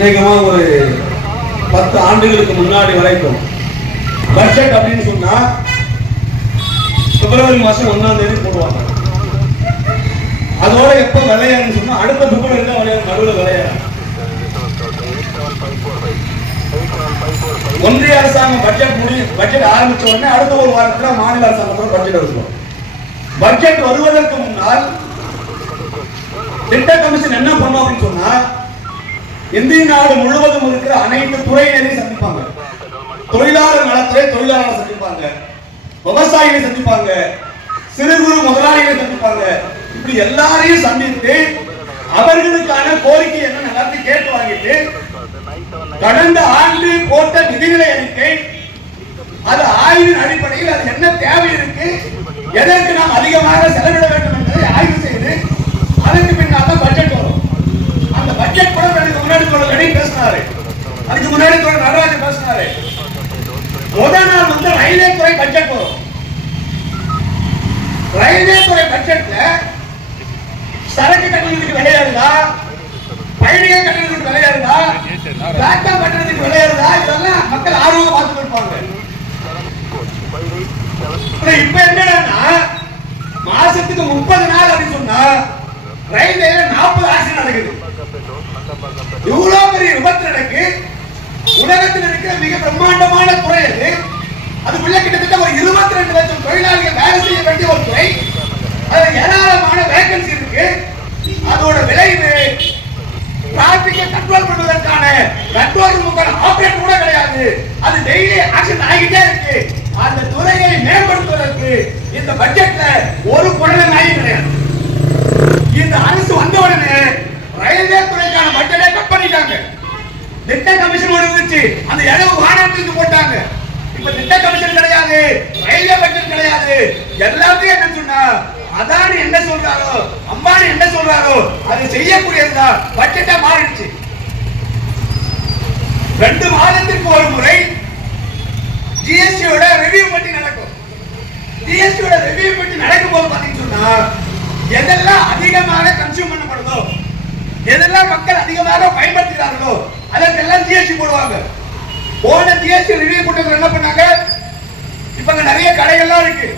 அநேகமா ஒரு 10 ஆண்டுகளுக்கு முன்னாடி வரைக்கும் பட்ஜெட் அப்படின்னு சொன்னா பிப்ரவரி மாசம் 1ஆம் தேதி போடுவாங்க. அதோட எப்ப விளையாடுன்னு சொன்னா அடுத்த பிப்ரவரி தான் விளையாடு, நடுவில் விளையாடு. ஒன்றிய அரசாங்கம் பட்ஜெட் ஆரம்பிச்ச உடனே அடுத்த ஒரு வாரத்துல மாநில அரசாங்கத்தோட பட்ஜெட் வருவோம். பட்ஜெட் வருவதற்கு முன்னால் திட்ட கமிஷன் என்ன பண்ணும் அப்படின்னு சொன்னா இந்திய நாடு முழுவதும் இருக்கிற அனைத்து துறையினரையும் சந்திப்பாங்க. தொழிலாளர் நலத்துறை தொழிலாளரை சந்திப்பாங்க, விவசாயிகளை சந்திப்பாங்க, சிறு குறு முதலாளிகளை சந்திப்பாங்க. இப்படி எல்லாரையும் சந்தித்து அவர்களுக்கான கோரிக்கை என்ன எல்லாத்தையும் கேட்டு வாங்கிட்டு கடந்த ஆண்டு போட்ட நிதிநிலை அறிக்கை அது ஆய்வின் அடிப்படையில் அது என்ன தேவை இருக்கு, எதற்கு நாம் அதிகமாக செலவிட வேண்டும் என்பதை ஆய்வு செய்து அதற்கு பின்னால் பட்ஜெட் வரும். அந்த பட்ஜெட் கூட எனக்கு முன்னாடி பேசினாரு, அதுக்கு முன்னாடி நடராஜன் பேசினாரு. முதல் நாள் வந்து ரயில்வே துறை பட்ஜெட் வரும். ரயில்வே துறை பட்ஜெட்ல சரக்கு கட்டணத்துக்கு விலையாடுதா, பயணிகள் கட்டணத்துக்கு விலையாடுதா, பிளாட்ஃபார்ம் கட்டணத்துக்கு விலையாடுதா, இதெல்லாம் மக்கள் ஆர்வமா பார்த்துட்டு இருப்பாங்க. இப்ப என்னன்னா மாசத்துக்கு 30 நாள் அப்படின்னு சொன்னா ரயில்வேல 40 ஆக்சிடென்ட் நடக்குது. இவ்வளவு பெரிய விபத்து நடக்கு. உலகத்தில் இருக்கிற மிக பிரம்மாண்டமான துறை அது. அதுக்குள்ள கிட்டத்தட்ட ஒரு 22 லட்சம் தொழிலாளிகள் வேலை செய்ய வேண்டிய ஒரு துறை. அது ஏராளமான வேகன்சி இருக்கு. அதோட விளைவு டிராபிக்கை கண்ட்ரோல் பண்ணுவதற்கான கண்ட்ரோல் ரூமுக்கான ஆபரேட்டர் கூட கிடையாது. அது டெய்லி ஆக்ஷன் ஆகிட்டே இருக்கு. அந்த துறையை மேம்படுத்துவதற்கு இந்த பட்ஜெட்ல ஒரு குரல் நாயும் கிடையாது. இந்த அரசு வந்த உடனே ரயில்வே துறைக்கான பட்ஜெட்டை கட் பண்ணிட்டாங்க. திட்ட கமிஷன் இருந்துச்சு, அந்த இளவு வானத்துக்கு போட்டாங்க. இப்ப திட்ட கமிஷன் கிடையாது, ரயில்வே பட்ஜெட் கிடையாது. எல்லாத்தையும் என்ன சொன்னா அதானி என்ன சொல்றாரோ, அம்பானி என்ன சொல்றாரோ அது செய்யக்கூடியதுதான். பட்ஜெட்டா மாறிடுச்சு. 2 மாதத்திற்கு ஒரு முறை ஜிஎஸ்டியோட ரிவ்யூ பத்தி நடக்கும். ஜிஎஸ்டியோட ரிவ்யூ பத்தி நடக்கும் போது பாத்தீங்கன்னா சொன்னா எதெல்லாம் அதிகமாக கன்சியூம் பண்ணப்படுதோ, எதெல்லாம் மக்கள் அதிகமாக பயன்படுத்துகிறார்களோ அதற்கெல்லாம் ஜிஎஸ்டி போடுவாங்க. போன ஜிஎஸ்டி ரிவ்யூ கூட்டத்தில் என்ன பண்ணாங்க, இப்ப நிறைய கடைகள்லாம் இருக்கு.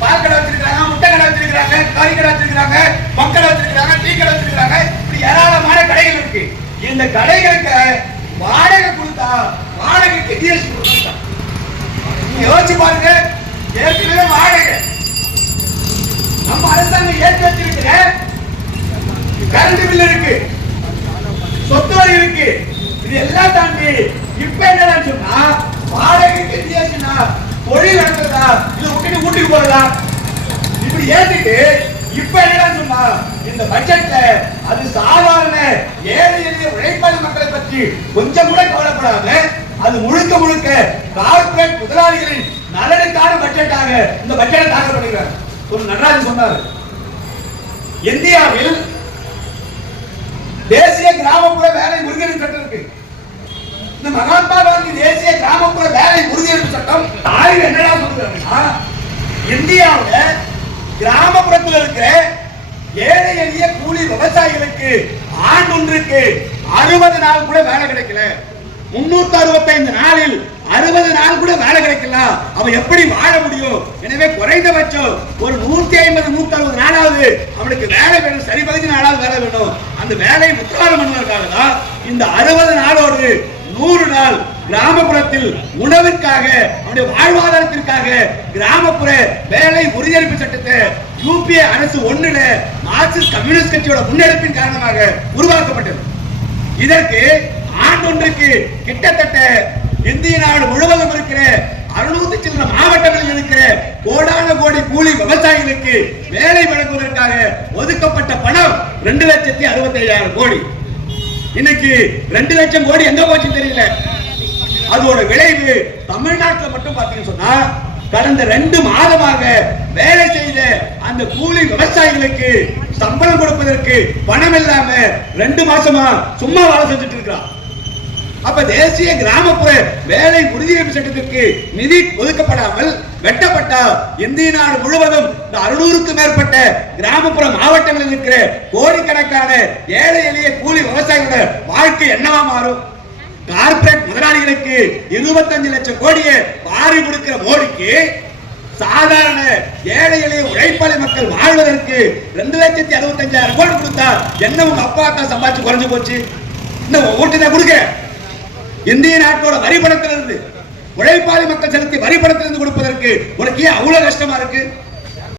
பால் கடை வச்சிருக்காங்க, முட்டை கடை வச்சிருக்காங்க, கறி கடை வச்சிருக்காங்க, மக்கள் வச்சிருக்காங்க, டீ கடை வச்சிருக்காங்க. இப்படி ஏராளமான கடைகள் இருக்கு. இந்த கடைகளுக்கு வாடகை கொடுத்தா வாடகைக்கு ஜிஎஸ்டி கொடுத்தா யோசிச்சு பாருங்க. ஏற்கனவே வாடகை நம்ம அரசாங்கம் ஏற்று வச்சிருக்கிற கரண்ட் பில் இருக்கு, சொத்து வரி இருக்கு, இது எல்லாம் தாண்டி இப்ப என்ன சொன்னா வாடகைக்கு ஜிஎஸ்டினா தொழில் நடத்துறதா இல்ல விட்டுட்டு வீட்டுக்கு போறதா இப்படி ஏத்துட்டு இப்ப என்ன சொன்னா இந்த பட்ஜெட்ல அது சாதாரண ஏழை எளிய உழைப்பாளி மக்களை பற்றி கொஞ்சம் கூட கவலைப்படாம அது முழுக்க முழுக்க கார்ப்பரேட் முதலாளிகளின் நலனுக்கான பட்ஜெட்டாக இந்த பட்ஜெட்டை தாக்கல் பண்ணுகிறார். ஒரு நடராஜன் சொன்னார், இந்தியாவில் தேசிய கிராமப்புற வேலை உறுதியளிப்பு சட்டம் இருக்கு. இந்த மகாத்மா காந்தி தேசிய கிராமப்புற வேலை உறுதியளிப்பு சட்டம் ஆய்வு என்னடா சொல்றாங்கன்னா இந்தியாவுல கிராமப்புறத்தில் இருக்கிற ஏழை எளிய கூலி விவசாயிகளுக்கு ஆண்டொன்றுக்கு 60 நாள் கூட வேலை கிடைக்கல. 365 நாளில் 60 நாள் கூட வேலை கிடைக்கல. அவன் எப்படி வாழ முடியும்? எனவே குறைந்தபட்சம் ஒரு 150 160 நாளாவது அவனுக்கு வேலை வேணும், சரி பகுதி நாளாவது வேலை வேணும். அந்த வேலையை உத்தரவாதம் பண்ணுவதற்காக தான் இந்த 60 நாளோடு 100 நாள் கிராமப்புறத்தில் உணவிற்காக அவனுடைய வாழ்வாதாரத்திற்காக கிராமப்புற வேலை உறுதியளிப்பு சட்டத்தை யூபிஏ அரசு 1ல மார்க்சிஸ்ட் கம்யூனிஸ்ட் கட்சியோட முன்னெடுப்பின் காரணமாக உருவாக்கப்பட்டது. இதற்கு ஆண்டொன்றுக்கு கிட்டத்தட்ட இந்திய நாடு முழுவதும் இருக்கிற 600 சில மாவட்டங்களில் இருக்கிற கோடான கோடி கூலி விவசாயிகளுக்கு வேலை வழங்குவதற்காக ஒதுக்கப்பட்ட பணம் 2,65,000 கோடி. இன்னைக்கு 2 லட்சம் கோடி எங்க போச்சு தெரியல. அதோட விளைவு தமிழ்நாட்டில் மட்டும் பாத்தீங்கன்னு சொன்னா கடந்த 2 மாதமாக வேலை செய்த அந்த கூலி விவசாயிகளுக்கு சம்பளம் கொடுப்பதற்கு பணம் இல்லாம 2 மாசமா சும்மா வேலை செஞ்சுட்டு இருக்கிறான். அப்ப தேசிய கிராமப்புற வேலை உறுதியளிப்பு சட்டத்திற்கு நிதி ஒதுக்கப்படாமல் வெட்டப்பட்டா இந்திய நாடு முழுவதும் இந்த 600க்கும் மேற்பட்ட கிராமப்புற மாவட்டங்களில் இருக்கிற கோடிக்கணக்கான ஏழை எளிய கூலி விவசாயிகளோட வாழ்க்கை என்னவா மாறும்? கார்ப்பரேட் முதலாளிகளுக்கு 25 லட்சம் கோடியை வாரி கொடுக்கிற மோடிக்கு சாதாரண ஏழை எளிய உழைப்பாளி மக்கள் வாழ்வதற்கு 2,65,000 கோடி கொடுத்தா என்ன உங்க அப்பா தான் சம்பாதிச்சு குறைஞ்சு போச்சு? இந்த ஓட்டுதான் கொடுக்க இந்திய நாட்டோட வரிப்பணத்திலிருந்து உழைப்பாளி மக்கள் செலுத்தி வரிப்பணத்திலிருந்து கொடுப்பதற்கு உனக்கு ஏன் அவ்வளவு கஷ்டமா இருக்கு?